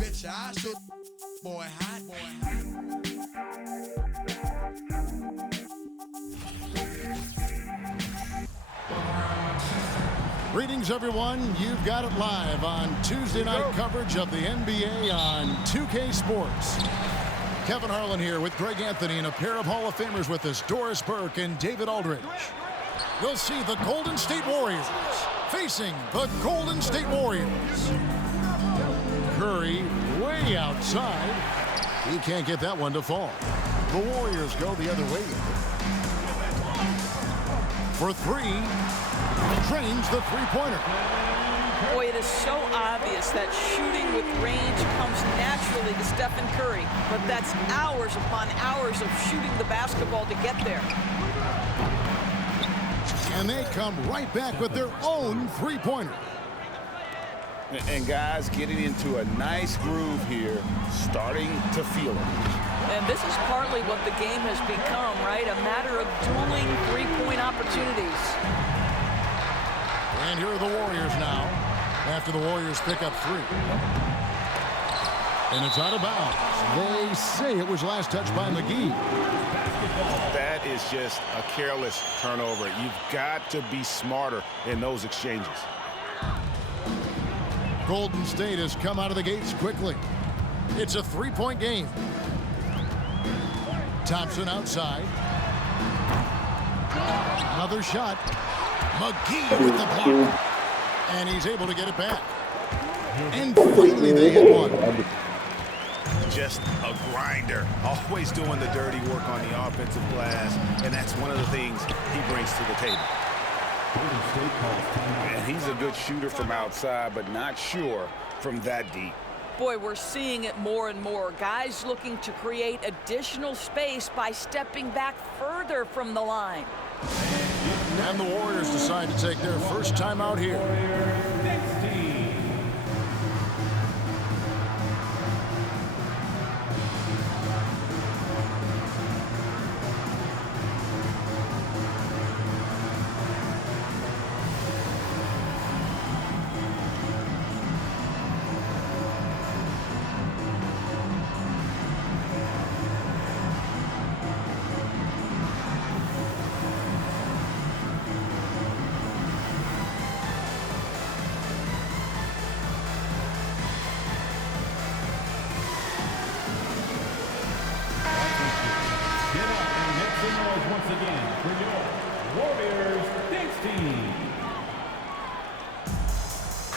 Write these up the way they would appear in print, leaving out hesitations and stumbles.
bitch, I shoot. Boy, hot, boy, hot. Greetings, everyone. You've got it live on Tuesday night coverage of the NBA on 2K Sports. Kevin Harlan here with Greg Anthony and a pair of Hall of Famers with us, Doris Burke and David Aldridge. We'll see the Golden State Warriors facing the Golden State Warriors. Curry way outside. He can't get that one to fall. The Warriors go the other way. For three, trains the three-pointer. Boy, it is so obvious that shooting with range comes naturally to Stephen Curry, but that's hours upon hours of shooting the basketball to get there. And they come right back with their own three-pointer. And guys getting into a nice groove here, starting to feel it. And this is partly what the game has become, right? A matter of dueling three-point opportunities. And here are the Warriors now, after the Warriors pick up three. And it's out of bounds. They say it was last touched by McGee. That is just a careless turnover. You've got to be smarter in those exchanges. Golden State has come out of the gates quickly. It's a three-point game. Thompson outside. Another shot. McGee with the block. And he's able to get it back. And finally they hit one. Just a grinder. Always doing the dirty work on the offensive glass. And that's one of the things he brings to the table. And he's a good shooter from outside, but not sure from that deep. Boy, we're seeing it more and more. Guys looking to create additional space by stepping back further from the line. And the Warriors decide to take their first time out here.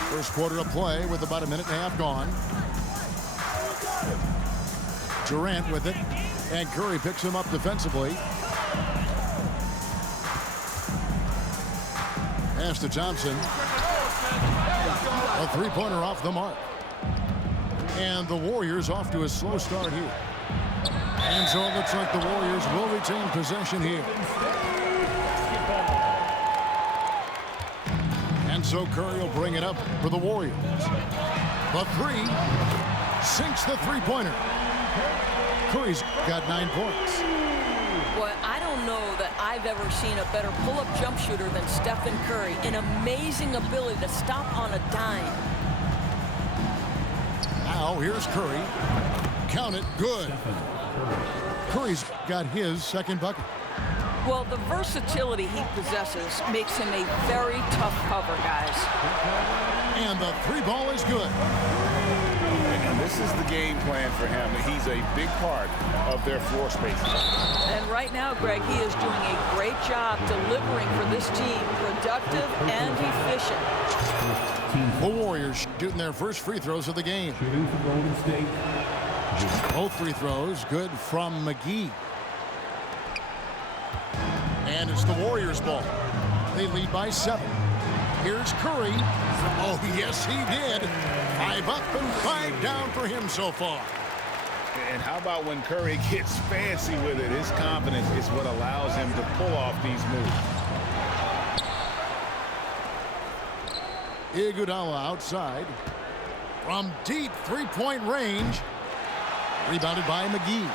First quarter of play with about a minute and a half gone. Durant with it, and Curry picks him up defensively. Pass to Thompson. A three-pointer off the mark. And the Warriors off to a slow start here. And so it looks like the Warriors will retain possession here. And so Curry will bring it up for the Warriors. The three sinks the three-pointer. Curry's got 9 points. Boy, I don't know that I've ever seen a better pull-up jump shooter than Stephen Curry. An amazing ability to stop on a dime. Now here's Curry. Count it, good. Curry's got his second bucket. Well, the versatility he possesses makes him a very tough cover, guys. And the three ball is good. And this is the game plan for him. He's a big part of their floor space. And right now, Greg, he is doing a great job delivering for this team, productive and efficient. The Warriors shooting their first free throws of the game. Both free throws good from McGee. And it's the Warriors' ball. They lead by 7. Here's Curry. Oh, yes, he did. 5 up and 5 down for him so far. And how about when Curry gets fancy with it? His confidence is what allows him to pull off these moves. Iguodala outside. From deep three-point range. Rebounded by McGee.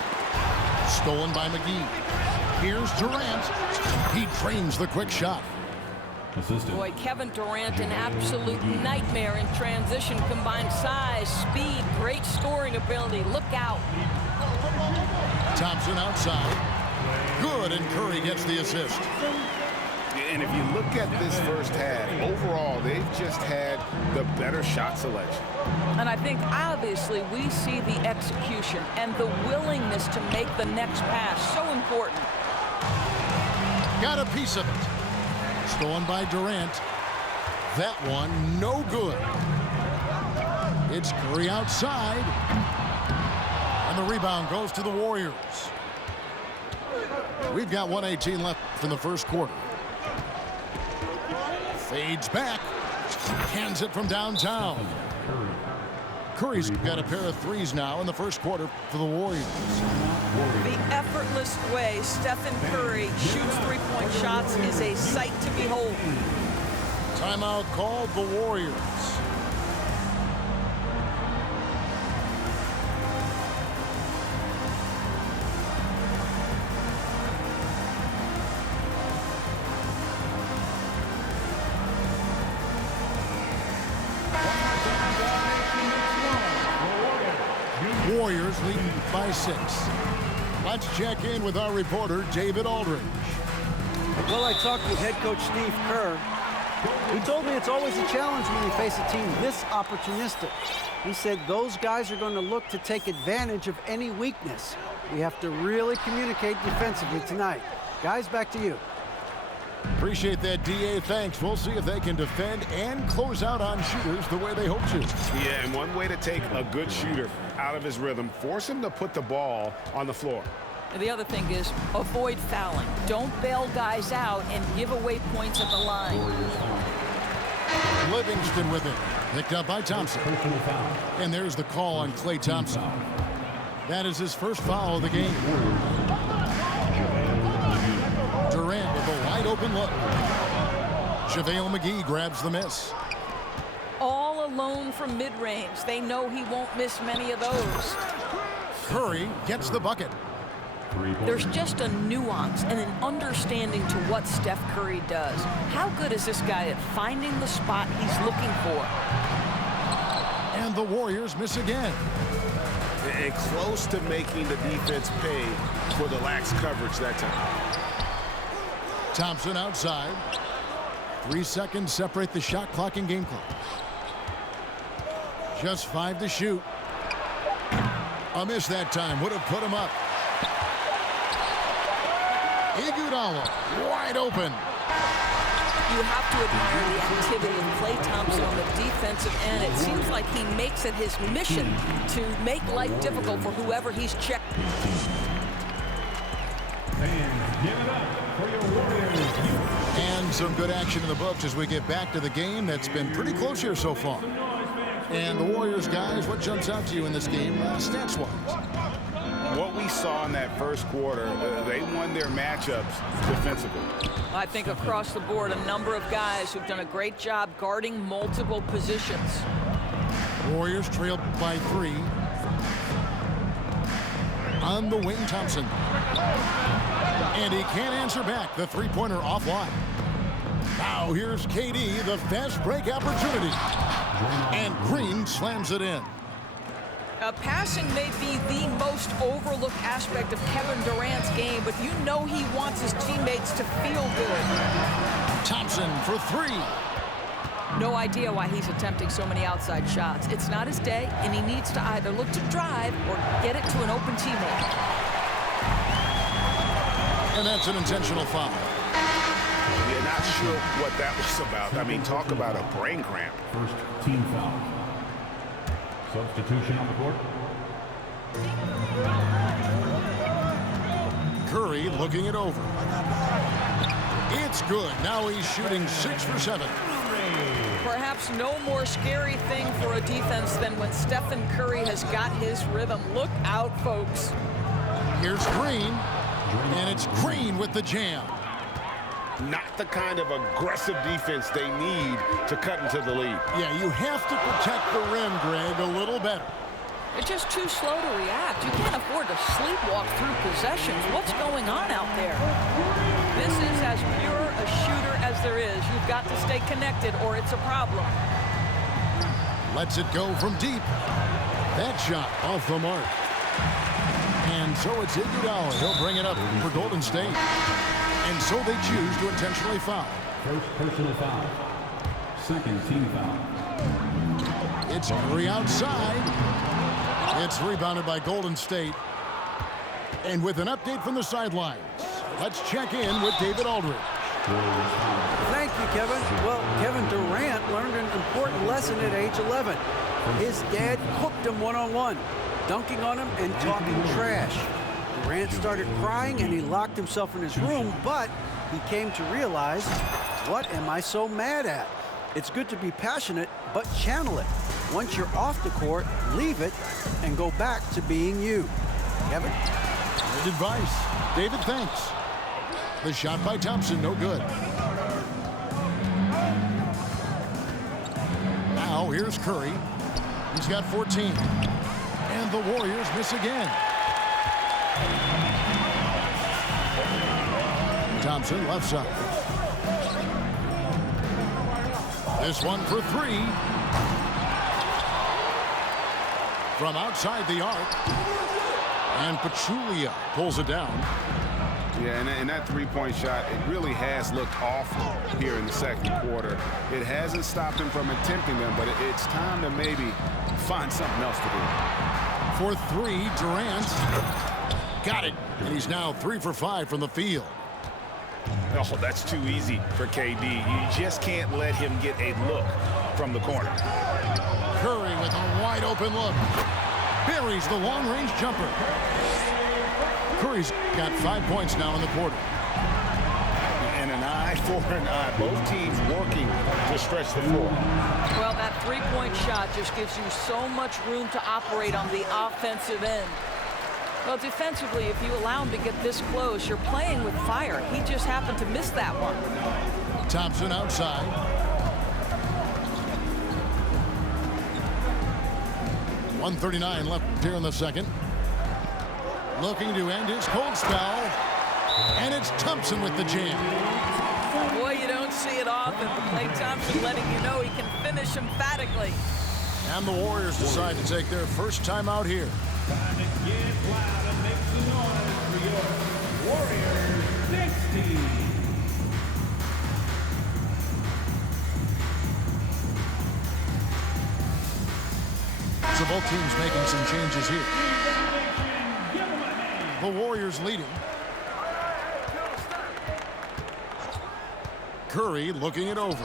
Stolen by McGee. Here's Durant. He trains the quick shot. Boy, Kevin Durant, an absolute nightmare in transition. Combined size, speed, great scoring ability. Look out. Thompson outside. Good, and Curry gets the assist. And if you look at this first half, overall, they've just had the better shot selection. And I think, obviously, we see the execution and the willingness to make the next pass so important. Got a piece of it. Stolen by Durant. That one, no good. It's Curry outside. And the rebound goes to the Warriors. We've got 1:18 left in the first quarter. Fades back. Hands it from downtown. Curry's got a pair of threes now in the first quarter for the Warriors. The effortless way Stephen Curry shoots three-point shots is a sight to behold. Timeout called the Warriors. Warriors leading by 6. Let's check in with our reporter, David Aldridge. Well, I talked with head coach Steve Kerr. He told me it's always a challenge when you face a team this opportunistic. He said those guys are going to look to take advantage of any weakness. We have to really communicate defensively tonight. Guys, back to you. Appreciate that, D.A. Thanks. We'll see if they can defend and close out on shooters the way they hope to. Yeah, and one way to take a good shooter out of his rhythm, force him to put the ball on the floor. And the other thing is avoid fouling. Don't bail guys out and give away points at the line. Livingston with it. Picked up by Thompson. And there's the call on Klay Thompson. That is his first foul of the game. Durant with a wide open look. JaVale McGee grabs the miss. All alone from mid-range. They know he won't miss many of those. Curry gets the bucket. There's just a nuance and an understanding to what Steph Curry does. How good is this guy at finding the spot he's looking for? And the Warriors miss again. And close to making the defense pay for the lax coverage that time. Thompson outside. 3 seconds separate the shot clock and game clock. Just 5 to shoot. A miss that time. Would have put him up. Iguodala wide open. You have to admire the activity of Klay Thompson on the defensive end. It seems like he makes it his mission to make life difficult for whoever he's checked. And some good action in the books as we get back to the game that's been pretty close here so far. And the Warriors, guys, what jumps out to you in this game, stats-wise? What we saw in that first quarter, they won their matchups defensively. I think across the board, a number of guys who've done a great job guarding multiple positions. Warriors trailed by 3. On the wing, Thompson. And he can't answer back. The three-pointer offline. Now here's KD, the fast break opportunity. And Green slams it in. Passing may be the most overlooked aspect of Kevin Durant's game, but you know he wants his teammates to feel good. Thompson for 3. No idea why he's attempting so many outside shots. It's not his day, and he needs to either look to drive or get it to an open teammate. And that's an intentional foul. You're not sure what that was about. I mean, talk about a brain cramp. First team foul. Substitution on the court. Curry looking it over. It's good. Now he's shooting 6 for 7. Perhaps no more scary thing for a defense than when Stephen Curry has got his rhythm. Look out, folks. Here's Green. And it's Green with the jam. Not the kind of aggressive defense they need to cut into the lead. Yeah, you have to protect the rim, Greg, a little better. They're just too slow to react. You can't afford to sleepwalk through possessions. What's going on out there? This is as pure a shooter as there is. You've got to stay connected or it's a problem. Lets it go from deep. That shot off the mark. And so it's Iguodala. He'll bring it up for Golden State. And so they choose to intentionally foul. First personal foul. Second team foul. It's Curry outside. It's rebounded by Golden State. And with an update from the sidelines, let's check in with David Aldridge. Thank you, Kevin. Well, Kevin Durant learned an important lesson at age 11. His dad cooked him one-on-one, dunking on him and talking trash. Durant started crying and he locked himself in his room, but he came to realize, what am I so mad at? It's good to be passionate, but channel it. Once you're off the court, leave it and go back to being you. Kevin? Great advice. David, thanks. The shot by Thompson, no good. Now here's Curry. He's got 14. And the Warriors miss again. Thompson left side. This one for three. From outside the arc. And Pachulia pulls it down. Yeah, and that three-point shot, it really has looked awful here in the second quarter. It hasn't stopped him from attempting them, but it's time to maybe find something else to do. For three, Durant. Got it. And he's now 3 for 5 from the field. Oh, that's too easy for KD. You just can't let him get a look from the corner. Curry with a wide open look. Buries the long-range jumper. Curry's got 5 points now in the quarter. And an eye for an eye. Both teams working to stretch the floor. Well, that three-point shot just gives you so much room to operate on the offensive end. Well, defensively, if you allow him to get this close, you're playing with fire. He just happened to miss that one. Thompson outside. .139 left here in the second. Looking to end his cold spell. And it's Thompson with the jam. Boy, you don't see it often. Klay Thompson letting you know he can finish emphatically. And the Warriors decide to take their first time out here. Time to get loud and make some noise for your Warriors next team. So both teams making some changes here. The Warriors leading. Curry looking it over.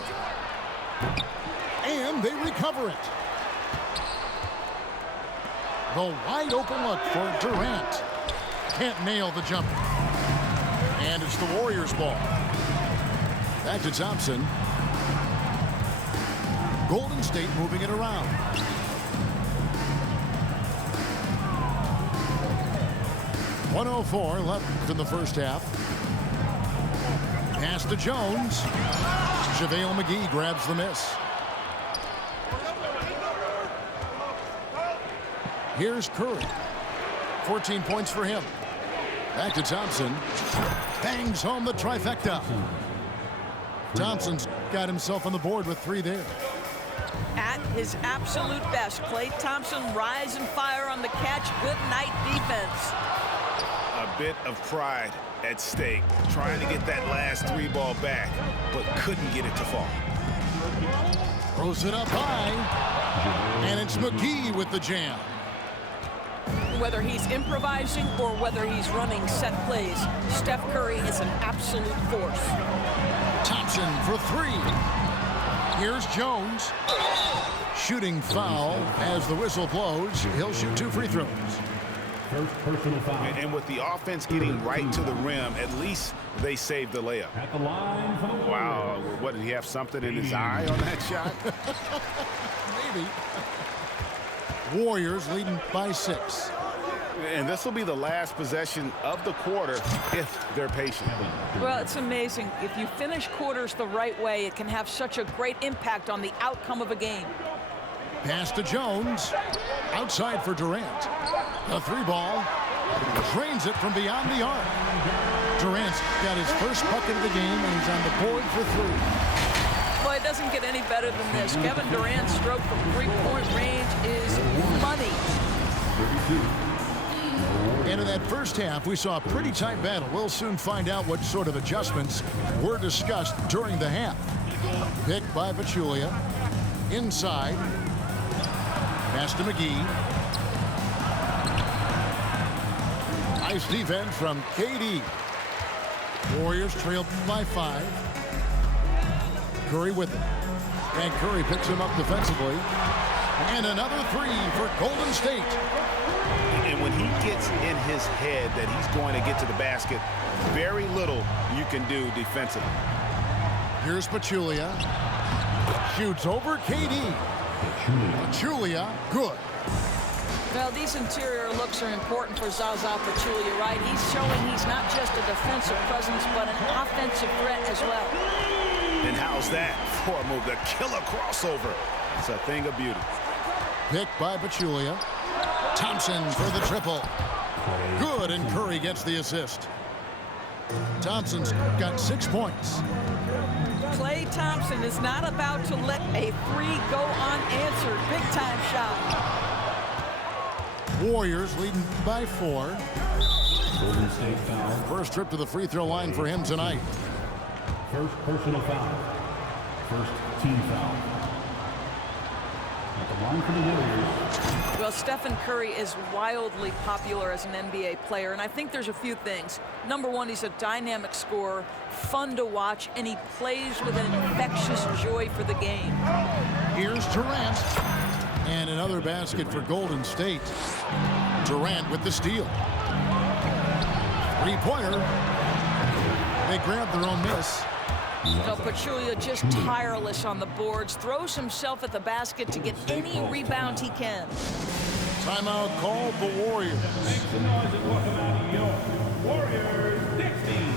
And they recover it. The wide open look for Durant. Can't nail the jumper. And it's the Warriors' ball. Back to Thompson. Golden State moving it around. .104 left in the first half. Pass to Jones. JaVale McGee grabs the miss. Here's Curry. 14 points for him. Back to Thompson. Bangs home the trifecta. Thompson's got himself on the board with 3 there. At his absolute best, Klay Thompson rise and fire on the catch. Good night defense. A bit of pride at stake, trying to get that last 3 ball back, but couldn't get it to fall. Throws it up high. And it's McGee with the jam. Whether he's improvising or whether he's running set plays, Steph Curry is an absolute force. Thompson for 3. Here's Jones. Shooting foul as the whistle blows. He'll shoot 2 free throws. First personal foul. And with the offense getting right to the rim, at least they saved the layup. At the line for the Warriors. Wow, what, did he have something in his eye on that shot? Maybe. Warriors leading by 6. And this will be the last possession of the quarter if they're patient. Well, it's amazing. If you finish quarters the right way, it can have such a great impact on the outcome of a game. Pass to Jones. Outside for Durant. The three ball. Drains it from beyond the arc. Durant's got his first bucket of the game, and he's on the board for three. Well, it doesn't get any better than this. Kevin Durant's stroke from three-point range is money. And in that first half, we saw a pretty tight battle. We'll soon find out what sort of adjustments were discussed during the half. Picked by Pachulia. Inside. Pass to McGee. Nice defense from KD. Warriors trailed by 5. Curry with it. And Curry picks him up defensively. And another three for Golden State. And when he gets in his head that he's going to get to the basket, very little you can do defensively. Here's Pachulia. Shoots over KD. Pachulia, good. Well, these interior looks are important for Zaza Pachulia, right? He's showing he's not just a defensive presence, but an offensive threat as well. And how's that for a move? The killer crossover. It's a thing of beauty. Picked by Pachulia. Thompson for the triple. Good, and Curry gets the assist. Thompson's got 6 points. Klay Thompson is not about to let a three go unanswered. Big-time shot. Warriors leading by 4. Golden State foul. First trip to the free throw line for him tonight. First personal foul. First team foul. At the line for the Warriors. Well, Stephen Curry is wildly popular as an NBA player, and I think there's a few things. Number one, he's a dynamic scorer, fun to watch, and he plays with an infectious joy for the game. Here's Durant. And another basket for Golden State. Durant with the steal. Three-pointer. They grab their own miss. Now, Pachulia just tireless on the boards, throws himself at the basket to get any rebound he can. Timeout called the Warriors. Make some noise and welcome out your Warriors next team.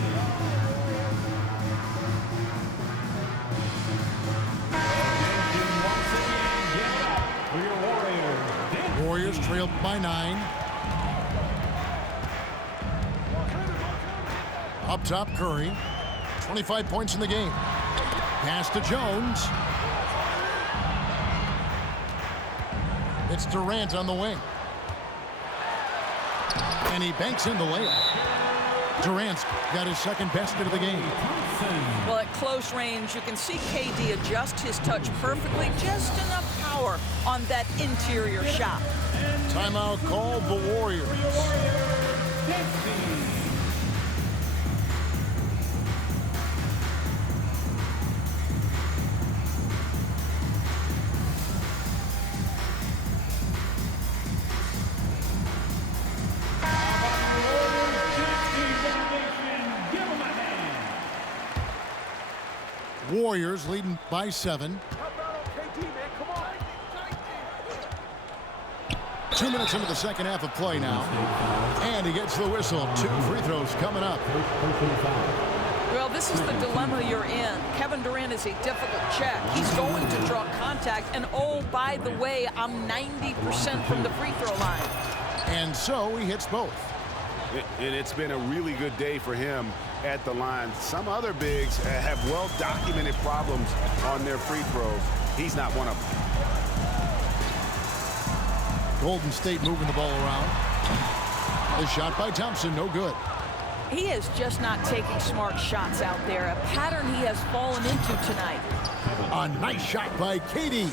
For your Warriors. Warriors trailed by 9. Up top, Curry. 25 points in the game. Pass to Jones. It's Durant on the wing. And he banks in the layup. Durant's got his second basket of the game. Well, at close range, you can see KD adjust his touch perfectly, just enough power on that interior shot. Timeout called the Warriors. Warriors leading by 7. 2 minutes into the second half of play now. And he gets the whistle. 2 free throws coming up. Well, this is the dilemma you're in. Kevin Durant is a difficult check. He's going to draw contact. And oh, by the way, I'm 90% from the free throw line. And so he hits both. And it's been a really good day for him at the line. Some other bigs have well-documented problems on their free throws. He's not one of them. Golden State moving the ball around. The shot by Thompson, no good. He is just not taking smart shots out there, a pattern he has fallen into tonight. A nice shot by KD.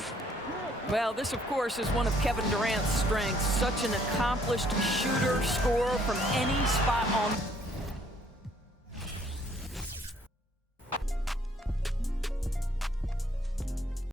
Well, this, of course, is one of Kevin Durant's strengths. Such an accomplished shooter, scorer from any spot on